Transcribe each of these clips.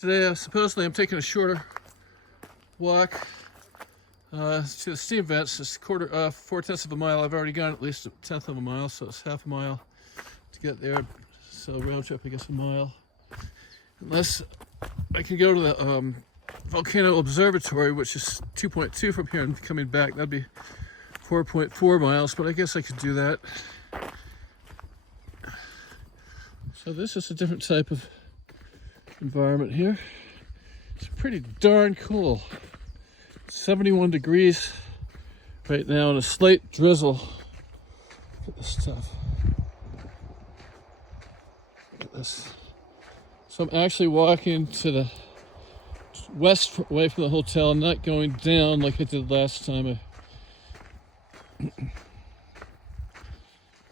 Today, supposedly, I'm taking a shorter walk to the steam vents. It's 4/10 of a mile. I've already gone at least a tenth of a mile, so it's half a mile to get there. So round trip, I guess, a mile. Unless I can go to the Volcano Observatory, which is 2.2 from here, and coming back, that'd be 4.4 miles. But I guess I could do that. So this is a different type of environment here. It's pretty darn cool. 71 degrees right now and a slight drizzle. Look at this stuff. Look at this. So I'm actually walking to the west away from the hotel, not going down like I did last time. Let's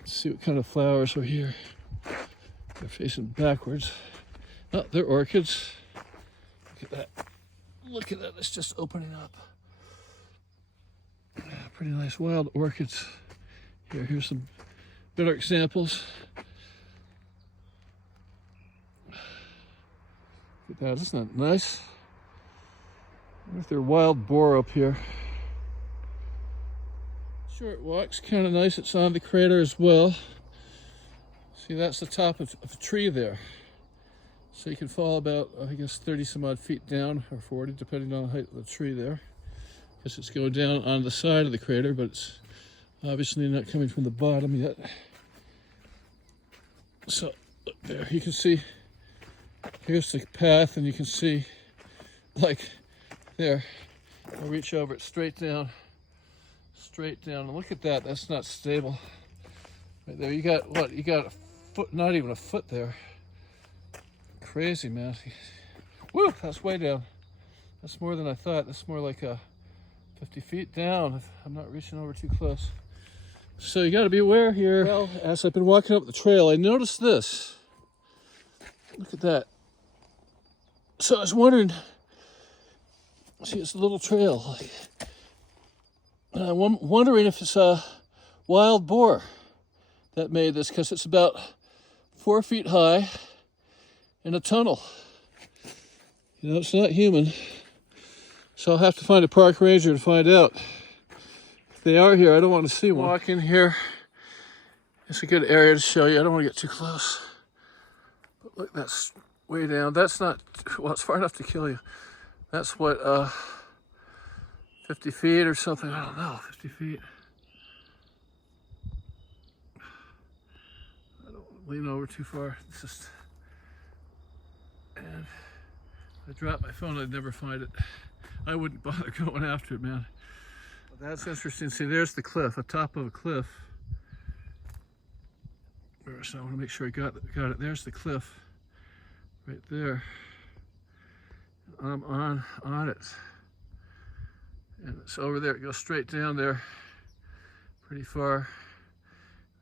see what kind of flowers are here. They're facing backwards. Oh, they're orchids. Look at that. Look at that. It's just opening up. Pretty nice wild orchids. Here's some better examples. Look at that. Isn't that nice? I wonder if they're wild boar up here. Short walk's kind of nice. It's on the crater as well. See, that's the top of a tree there. So you can fall about, I guess, 30 some odd feet down, or 40, depending on the height of the tree there. I guess it's going down on the side of the crater, but it's obviously not coming from the bottom yet. So look there, you can see, here's the path, and you can see, like, there, I'll reach over it straight down, and look at that, that's not stable. Right there, you got what? You got a foot, not even a foot there. Crazy, man. Woo, that's way down. That's more than I thought. That's more like 50 feet down. I'm not reaching over too close. So you got to be aware here. Well, as I've been walking up the trail, I noticed this. Look at that. So I was wondering, see, it's a little trail. And I'm wondering if it's a wild boar that made this, because it's about 4 feet high in a tunnel. You know, it's not human. So I'll have to find a park ranger to find out. If they are here, I don't want to see one. Walk in here. It's a good area to show you. I don't want to get too close. But look, that's way down. That's not, well, it's far enough to kill you. That's what, 50 feet or something. I don't know, 50 feet. I don't want to lean over too far. It's just, and if I dropped my phone, I'd never find it. I wouldn't bother going after it, man. But that's interesting. See, there's the cliff, a top of a cliff. So I want to make sure I got it. There's the cliff, right there. I'm on it, and it's over there. It goes straight down there, pretty far.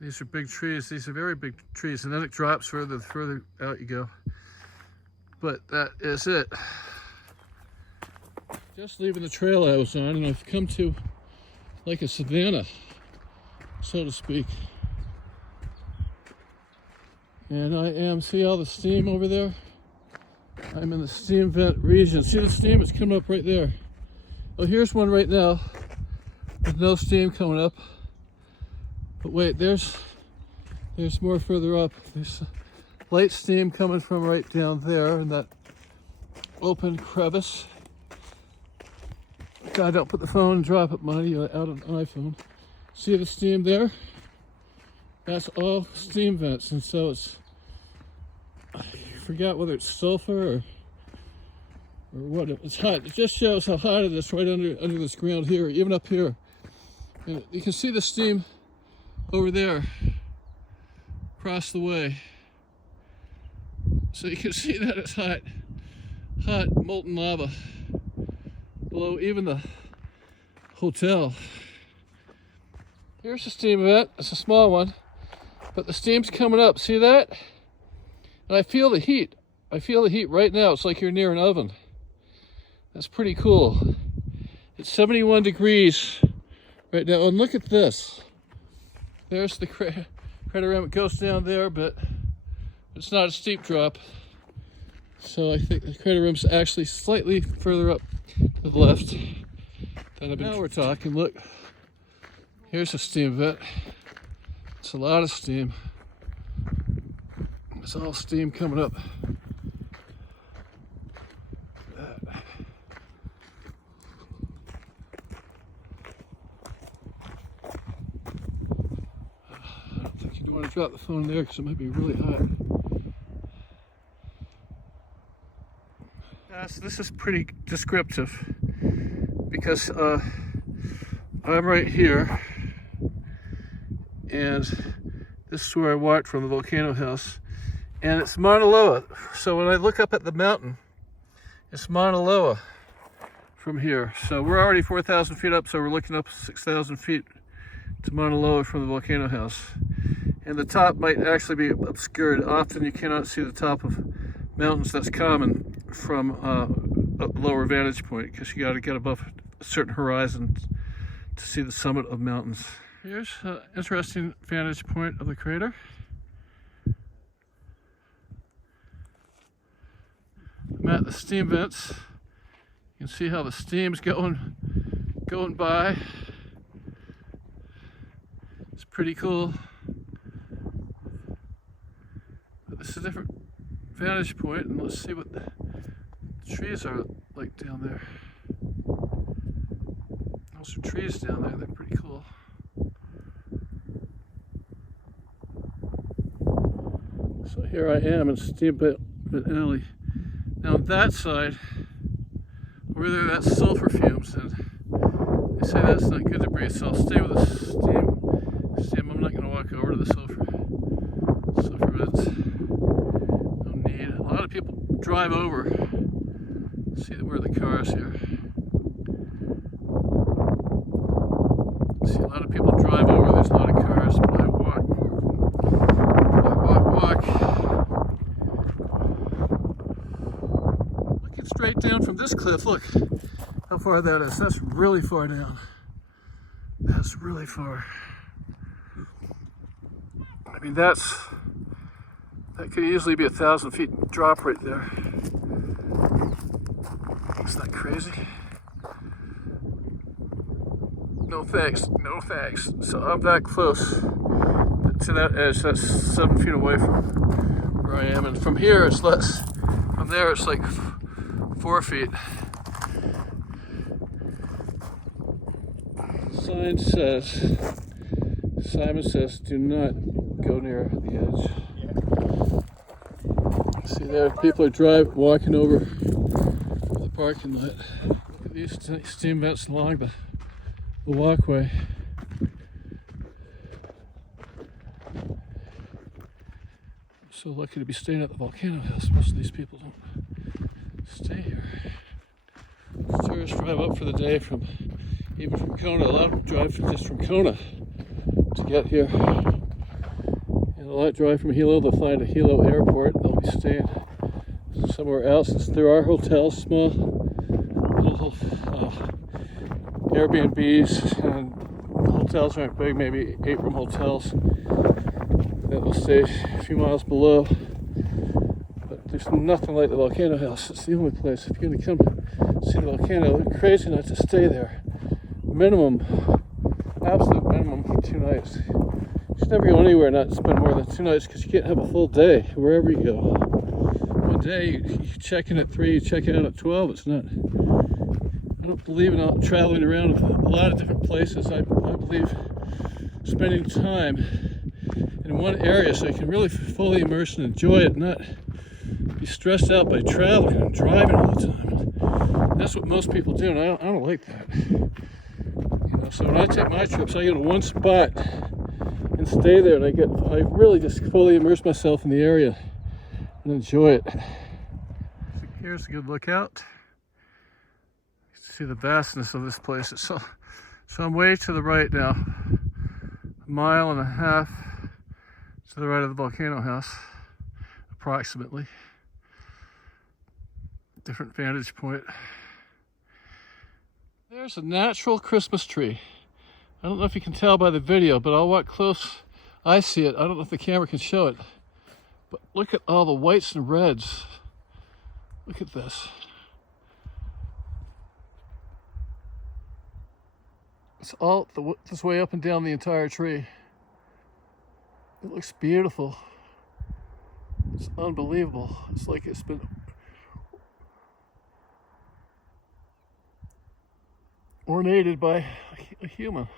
These are big trees. These are very big trees, and then it drops further out you go. But that is it. Just leaving the trail I was on, and I've come to like a savanna, so to speak. And I am, see all the steam over there? I'm in the steam vent region. See the steam? It's coming up right there. Oh, here's one right now with no steam coming up. But wait, there's more further up. There's light steam coming from right down there in that open crevice. God, don't put the phone and drop it, money, out an iPhone. See the steam there? That's all steam vents, and so it's, I forgot whether it's sulfur or what. It's hot. It just shows how hot it is right under this ground here, even up here. And you can see the steam over there, across the way. So you can see that it's hot molten lava below even the hotel. Here's the steam vent. It's a small one, but the steam's coming up. See that? And I feel the heat. I feel the heat right now. It's like you're near an oven. That's pretty cool. It's 71 degrees right now. And look at this. There's the crater rim. It goes down there, but it's not a steep drop. So I think the crater rim's actually slightly further up to the left than I've been. Now we're talking. Look, here's a steam vent. It's a lot of steam. It's all steam coming up. I don't think you'd want to drop the phone there because it might be really hot. So this is pretty descriptive because I'm right here, and this is where I walked from the Volcano house, and it's Mauna Loa. So when I look up at the mountain, it's Mauna Loa from here. So we're already 4,000 feet up, so we're looking up 6,000 feet to Mauna Loa from the Volcano house. And the top might actually be obscured. Often you cannot see the top of mountains. That's common from a lower vantage point because you got to get above a certain horizon to see the summit of mountains. Here's an interesting vantage point of the crater. I'm at the steam vents. You can see how the steam's going by. It's pretty cool. But this is a different vantage point, and let's see what the trees are like down there. Those are trees down there, they're pretty cool. So here I am in Steamboat Alley. Now on that side, over there, that's sulfur fumes, and they say that's not good to breathe, so I'll stay with the steam. I'm not going to walk over to the sulfur vents. No need. A lot of people drive over. See where the cars here. See a lot of people drive over. There's a lot of cars, but I walk. Looking straight down from this cliff, look how far that is. That's really far down. That's really far. I mean, that could easily be 1,000 feet drop right there. Isn't that crazy? No thanks, no thanks. So I'm that close to that edge. That's 7 feet away from where I am, and from here it's less. From there it's like 4 feet. Sign says, Simon says, do not go near the edge. See there, people are walking over the parking lot. Look at these steam vents along the walkway. I'm so lucky to be staying at the Volcano house. Most of these people don't stay here. Tourists drive up for the day even from Kona. A lot of them drive just from Kona to get here. And a lot drive from Hilo. They'll fly to Hilo Airport. They'll be staying somewhere else. There are hotels, small little Airbnbs, and the hotels aren't big, maybe 8-room hotels that will stay a few miles below. But there's nothing like the Volcano house. It's the only place. If you're going to come see the volcano, it's crazy not to stay there. Minimum, absolute minimum for 2 nights. You should never go anywhere and not spend more than 2 nights because you can't have a full day wherever you go. One day you check in at 3, you check out at 12. It's not. I don't believe in traveling around a lot of different places. I believe spending time in one area so you can really fully immerse and enjoy it, not be stressed out by traveling and driving all the time. That's what most people do, and I don't like that. You know, so when I take my trips, I go to one spot and stay there, and I really just fully immerse myself in the area and enjoy it. Here's a good lookout. You can see the vastness of this place. So I'm way to the right now, 1.5 miles to the right of the Volcano house, approximately. Different vantage point. There's a natural Christmas tree. I don't know if you can tell by the video, but I'll walk close. I see it. I don't know if the camera can show it. But look at all the whites and reds Look at this. It's all this way up and down the entire tree. It looks beautiful. It's unbelievable. It's like it's been ornated by a human,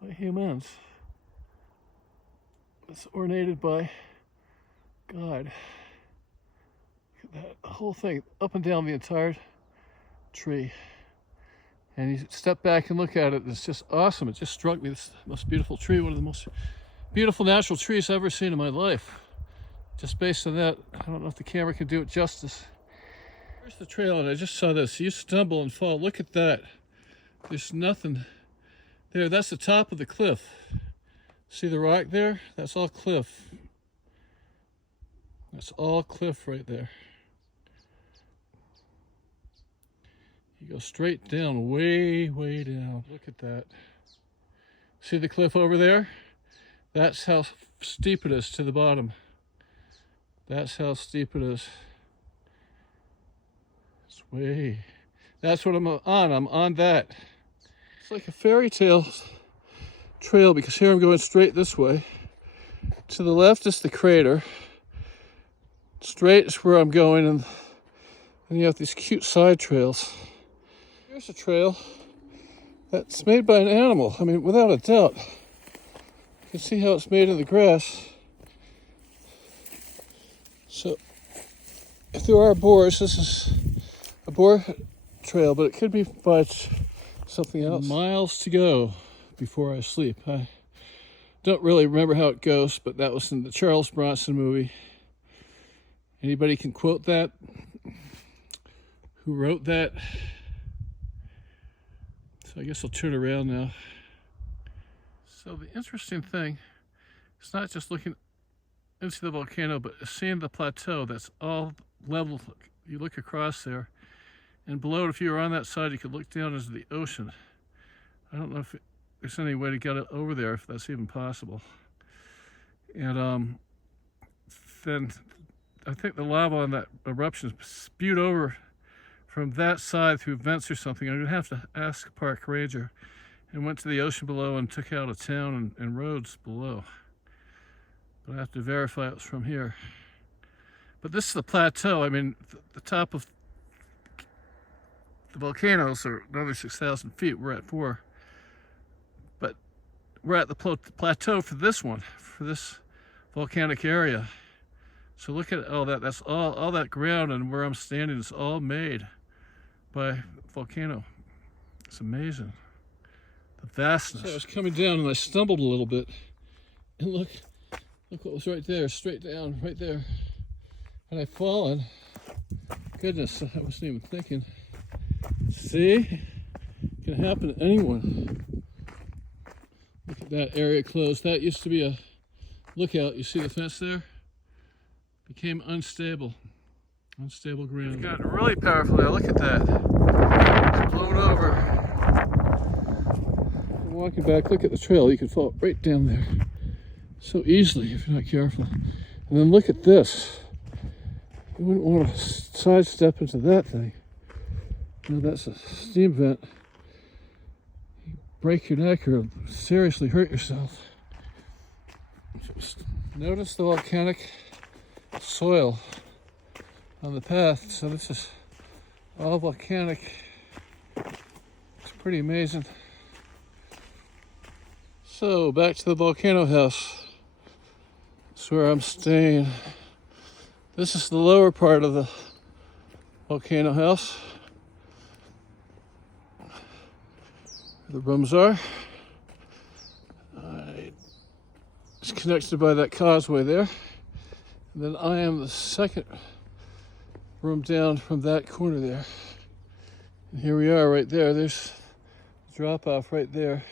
by humans. It's ornated by God. Look at that, the whole thing, up and down the entire tree. And you step back and look at it, it's just awesome. It just struck me, this most beautiful tree, one of the most beautiful natural trees I've ever seen in my life. Just based on that, I don't know if the camera can do it justice. Here's the trail, and I just saw this. You stumble and fall. Look at that. There's nothing there. That's the top of the cliff. See the rock there? That's all cliff. That's all cliff right there. You go straight down, way, way down. Look at that. See the cliff over there? That's how steep it is to the bottom. That's how steep it is. It's way. That's what I'm on. I'm on that. It's like a fairy tale trail because here I'm going straight this way. To the left is the crater. Straight is where I'm going, and then you have these cute side trails. Here's a trail that's made by an animal. I mean, without a doubt. You can see how it's made in the grass. So, if there are boars, this is a boar trail, but it could be by something else. Miles to go before I sleep. I don't really remember how it goes, but that was in the Charles Bronson movie. Anybody can quote that? Who wrote that? So I guess I'll turn around now. So the interesting thing, it's not just looking into the volcano, but seeing the plateau that's all level. You look across there, and below it, if you were on that side, you could look down into the ocean. I don't know if there's any way to get it over there, if that's even possible. And then I think the lava on that eruption spewed over from that side through vents or something. I'm gonna have to ask a park ranger, and went to the ocean below and took out a town and roads below. But I have to verify it was from here. But this is the plateau. I mean, the top of the volcanoes are another 6,000 feet. We're at 4. But we're at the plateau for this one, for this volcanic area. So look at all that. That's all that ground, and where I'm standing is all made by volcano. It's amazing. The vastness. So I was coming down and I stumbled a little bit. And look what was right there, straight down, right there. And I've fallen. Goodness, I wasn't even thinking. See? It can happen to anyone. Look at that area closed. That used to be a lookout. You see the fence there? Became unstable. Unstable ground. It's gotten really powerful now. Look at that. It's blown over. Walking back, look at the trail. You can fall right down there so easily if you're not careful. And then look at this. You wouldn't want to sidestep into that thing. You know, that's a steam vent. You break your neck or seriously hurt yourself. Just notice the volcanic soil on the path. So this is all volcanic. It's pretty amazing. So back to the volcano house. That's where I'm staying. This is the lower part of the volcano house. Where the rooms are. It's connected by that causeway there. And then I am the second room down from that corner there. And here we are right there. There's a drop off right there.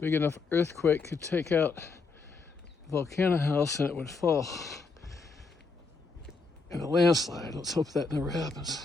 Big enough earthquake could take out the volcano house and it would fall in a landslide. Let's hope that never happens.